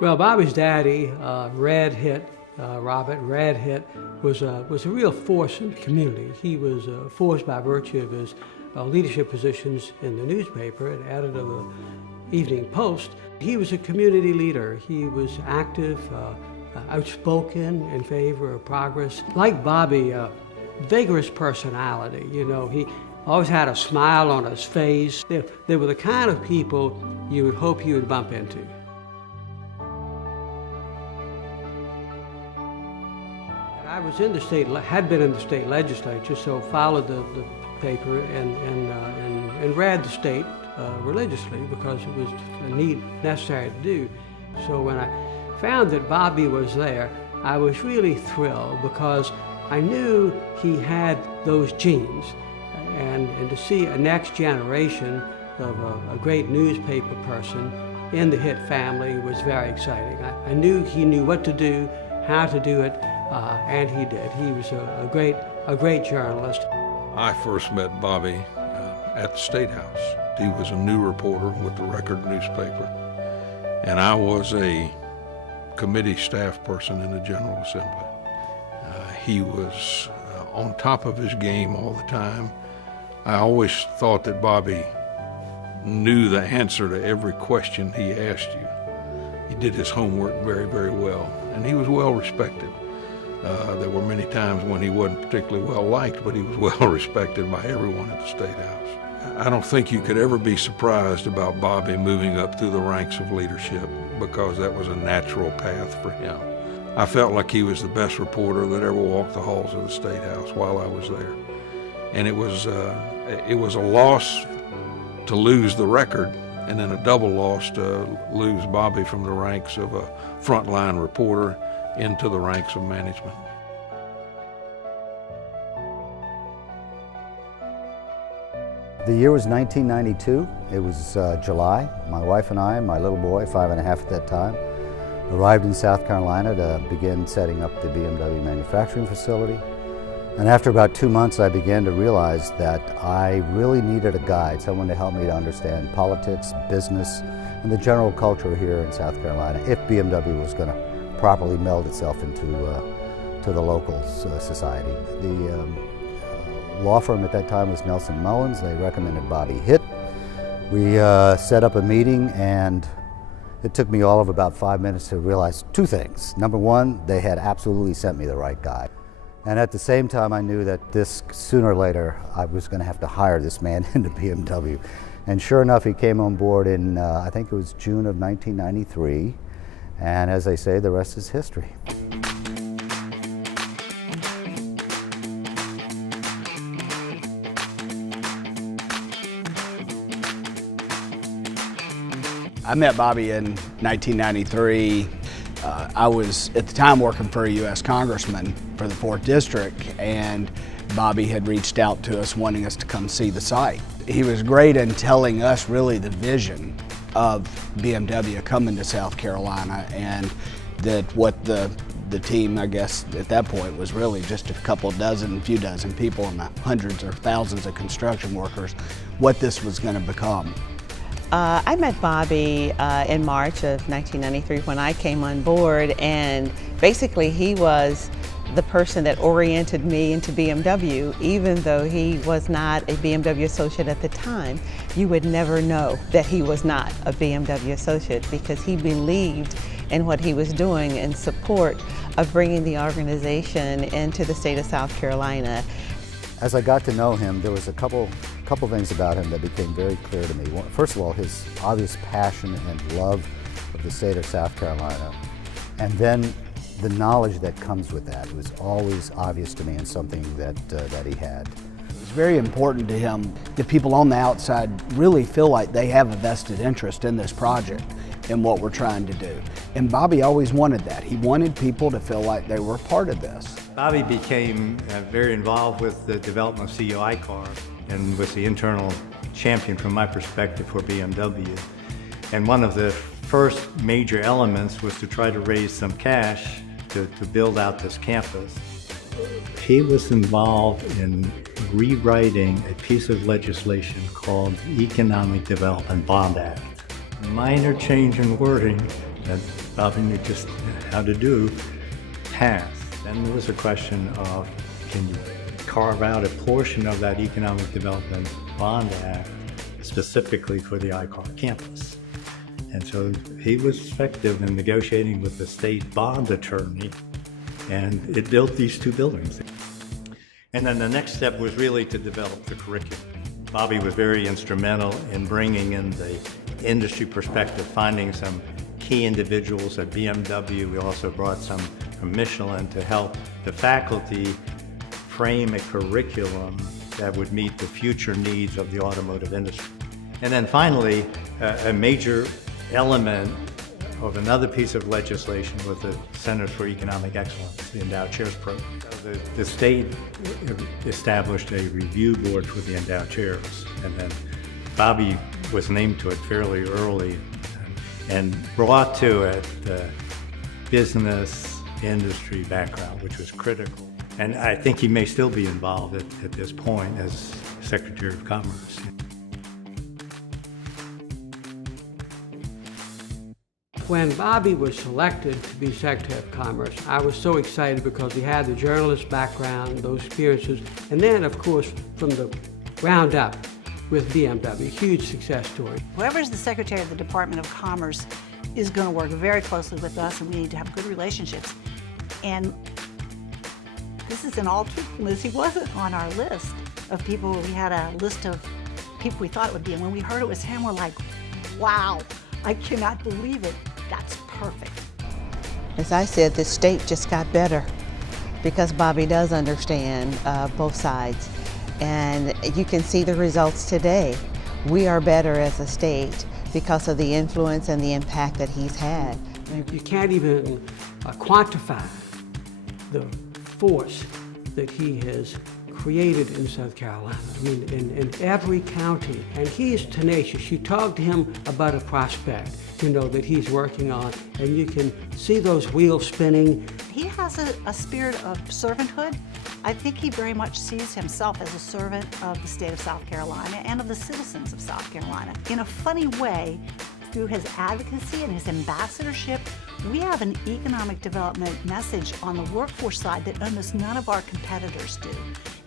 Well, Bobby's daddy, Hitt, Robert Red Hitt, was a real force in the community. He was a force by virtue of his leadership positions in the newspaper and editor of the Evening Post. He was a community leader. He was active, outspoken in favor of progress. Like Bobby, a vigorous personality. You know, he always had a smile on his face. They were the kind of people you would hope you would bump into. I was in the had been in the state legislature, so followed the paper and read the state religiously because it was necessary to do. So when I found that Bobby was there, I was really thrilled because I knew he had those genes, and to see a next generation of a great newspaper person in the Hitt family was very exciting. I knew he knew what to do, how to do it, and he did. He was a great journalist. I first met Bobby at the State House. He was a new reporter with the Record newspaper, and I was a committee staff person in the General Assembly. He was on top of his game all the time. I always thought that Bobby knew the answer to every question he asked you. He did his homework very, very well, and he was well respected. There were many times when he wasn't particularly well liked, but he was well respected by everyone at the State House. I don't think you could ever be surprised about Bobby moving up through the ranks of leadership because that was a natural path for him. I felt like he was the best reporter that ever walked the halls of the State House while I was there. And it was a loss to lose the Record, and then a double loss to lose Bobby from the ranks of a frontline reporter into the ranks of management. The year was 1992. It was July. My wife and I, my little boy, 5.5 at that time, arrived in South Carolina to begin setting up the BMW manufacturing facility. And after about 2 months, I began to realize that I really needed a guide, someone to help me to understand politics, business, and the general culture here in South Carolina if BMW was going to properly meld itself into to the local society. The law firm at that time was Nelson Mullins. They recommended Bobby Hitt. We set up a meeting, and it took me all of about 5 minutes to realize two things. Number one, they had absolutely sent me the right guy. And at the same time, I knew that sooner or later, I was going to have to hire this man into BMW. And sure enough, he came on board in, I think it was June of 1993. And as they say, the rest is history. I met Bobby in 1993. I was at the time working for a U.S. congressman for the 4th District, and Bobby had reached out to us wanting us to come see the site. He was great in telling us really the vision of BMW coming to South Carolina, and that what the team, I guess at that point, was really just a few dozen people and the hundreds or thousands of construction workers, what this was going to become. I met Bobby in March of 1993 when I came on board, and basically he was the person that oriented me into BMW. Even though he was not a BMW associate at the time, you would never know that he was not a BMW associate because he believed in what he was doing in support of bringing the organization into the state of South Carolina. As I got to know him, there was a couple things about him that became very clear to me. First of all, his obvious passion and love of the state of South Carolina, and then the knowledge that comes with that was always obvious to me and something that he had. It was very important to him that people on the outside really feel like they have a vested interest in this project and what we're trying to do. And Bobby always wanted that. He wanted people to feel like they were part of this. Bobby became very involved with the development of CU-ICAR and was the internal champion from my perspective for BMW. And one of the first major elements was to try to raise some cash to build out this campus. He was involved in rewriting a piece of legislation called the Economic Development Bond Act. A minor change in wording that Bobby knew just how to do, passed. Then there was a question of, can you carve out a portion of that Economic Development Bond Act specifically for the ICAR campus? And so he was effective in negotiating with the state bond attorney, and it built these two buildings. And then the next step was really to develop the curriculum. Bobby was very instrumental in bringing in the industry perspective, finding some key individuals at BMW. We also brought some from Michelin to help the faculty frame a curriculum that would meet the future needs of the automotive industry. And then finally, a major element of another piece of legislation was the Centers for Economic Excellence, the Endowed Chairs program. The state established a review board for the endowed chairs, and then Bobby was named to it fairly early and brought to it the business industry background, which was critical. And I think he may still be involved at this point as Secretary of Commerce. When Bobby was selected to be Secretary of Commerce, I was so excited because he had the journalist background, those experiences, and then, of course, from the ground up with BMW, huge success story. Whoever's the Secretary of the Department of Commerce is going to work very closely with us, and we need to have good relationships. And this is in all truthfulness, he wasn't on our list of people. We had a list of people we thought it would be, and when we heard it was him, we're like, wow, I cannot believe it. That's perfect. As I said, the state just got better because Bobby does understand both sides. And you can see the results today. We are better as a state because of the influence and the impact that he's had. You can't even quantify the force that he has created in South Carolina. I mean, in every county. And he is tenacious. You talk to him about a prospect, that he's working on, and you can see those wheels spinning. He has a spirit of servanthood. I think he very much sees himself as a servant of the state of South Carolina and of the citizens of South Carolina. In a funny way, through his advocacy and his ambassadorship, we have an economic development message on the workforce side that almost none of our competitors do.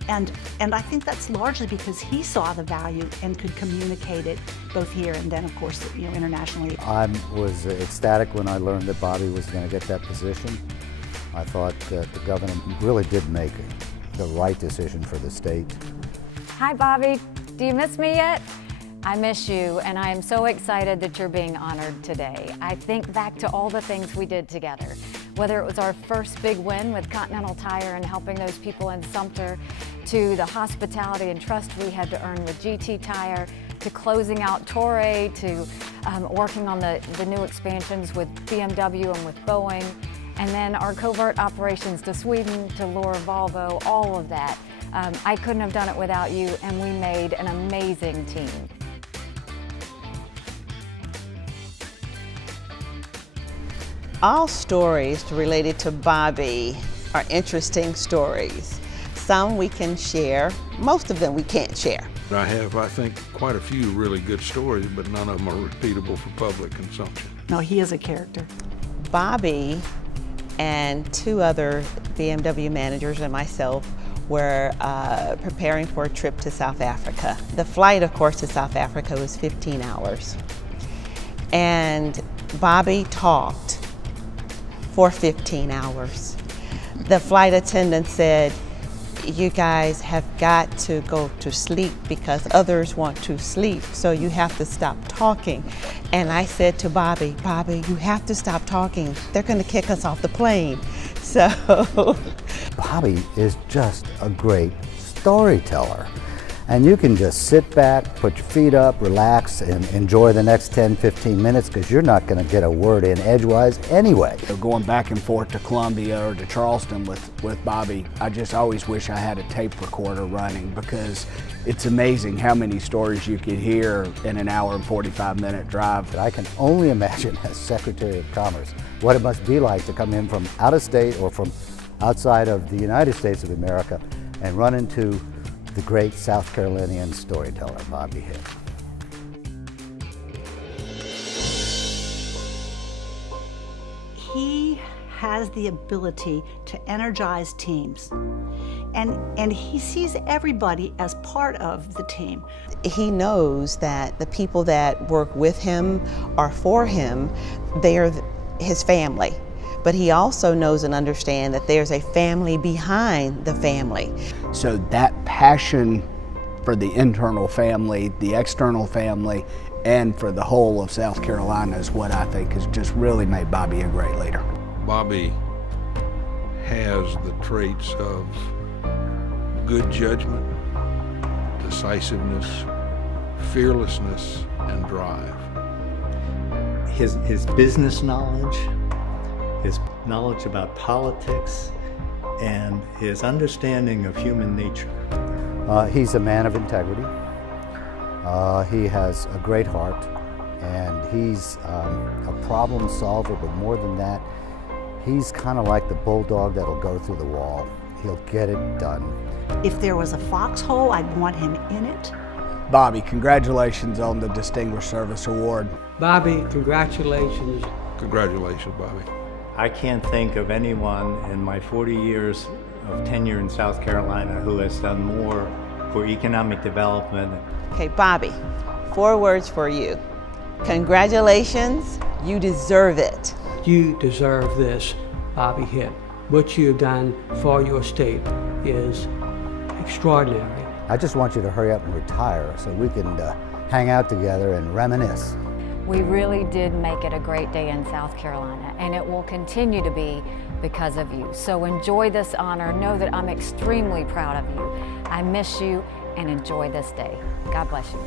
And I think that's largely because he saw the value and could communicate it both here and then, of course, internationally. I was ecstatic when I learned that Bobby was going to get that position. I thought that the governor really did make the right decision for the state. Hi, Bobby. Do you miss me yet? I miss you, and I am so excited that you're being honored today. I think back to all the things we did together, whether it was our first big win with Continental Tire and helping those people in Sumter, to the hospitality and trust we had to earn with GT Tire, to closing out Torrey, to working on the new expansions with BMW and with Boeing, and then our covert operations to Sweden, to lure Volvo, all of that. I couldn't have done it without you, and we made an amazing team. All stories related to Bobby are interesting stories. Some we can share, most of them we can't share. I have, I think, quite a few really good stories, but none of them are repeatable for public consumption. No, he is a character. Bobby and two other BMW managers and myself were preparing for a trip to South Africa. The flight, of course, to South Africa was 15 hours. And Bobby talked for 15 hours. The flight attendant said, "You guys have got to go to sleep because others want to sleep, so you have to stop talking." And I said to Bobby, "Bobby, you have to stop talking. They're going to kick us off the plane." So Bobby is just a great storyteller. And you can just sit back, put your feet up, relax, and enjoy the next 10, 15 minutes because you're not going to get a word in edgewise anyway. Going back and forth to Columbia or to Charleston with Bobby, I just always wish I had a tape recorder running because it's amazing how many stories you could hear in an hour and 45-minute drive. But I can only imagine as Secretary of Commerce what it must be like to come in from out of state or from outside of the United States of America and run into the great South Carolinian storyteller, Bobby Hitt. has the ability to energize teams. And he sees everybody as part of the team. He knows that the people that work with him or for him, they are his family. But he also knows and understands that there's a family behind the family. So that passion for the internal family, the external family, and for the whole of South Carolina is what I think has just really made Bobby a great leader. Bobby has the traits of good judgment, decisiveness, fearlessness, and drive. His business knowledge, his knowledge about politics, and his understanding of human nature. He's a man of integrity. He has a great heart, and he's a problem solver, but more than that, he's kind of like the bulldog that'll go through the wall. He'll get it done. If there was a foxhole, I'd want him in it. Bobby, congratulations on the Distinguished Service Award. Bobby, congratulations. Congratulations, Bobby. I can't think of anyone in my 40 years of tenure in South Carolina who has done more for economic development. Okay, Bobby, 4 words for you. Congratulations, you deserve it. You deserve this, Bobby Hitt. What you have done for your state is extraordinary. I just want you to hurry up and retire so we can hang out together and reminisce. We really did make it a great day in South Carolina, and it will continue to be because of you. So enjoy this honor. Know that I'm extremely proud of you. I miss you, and enjoy this day. God bless you.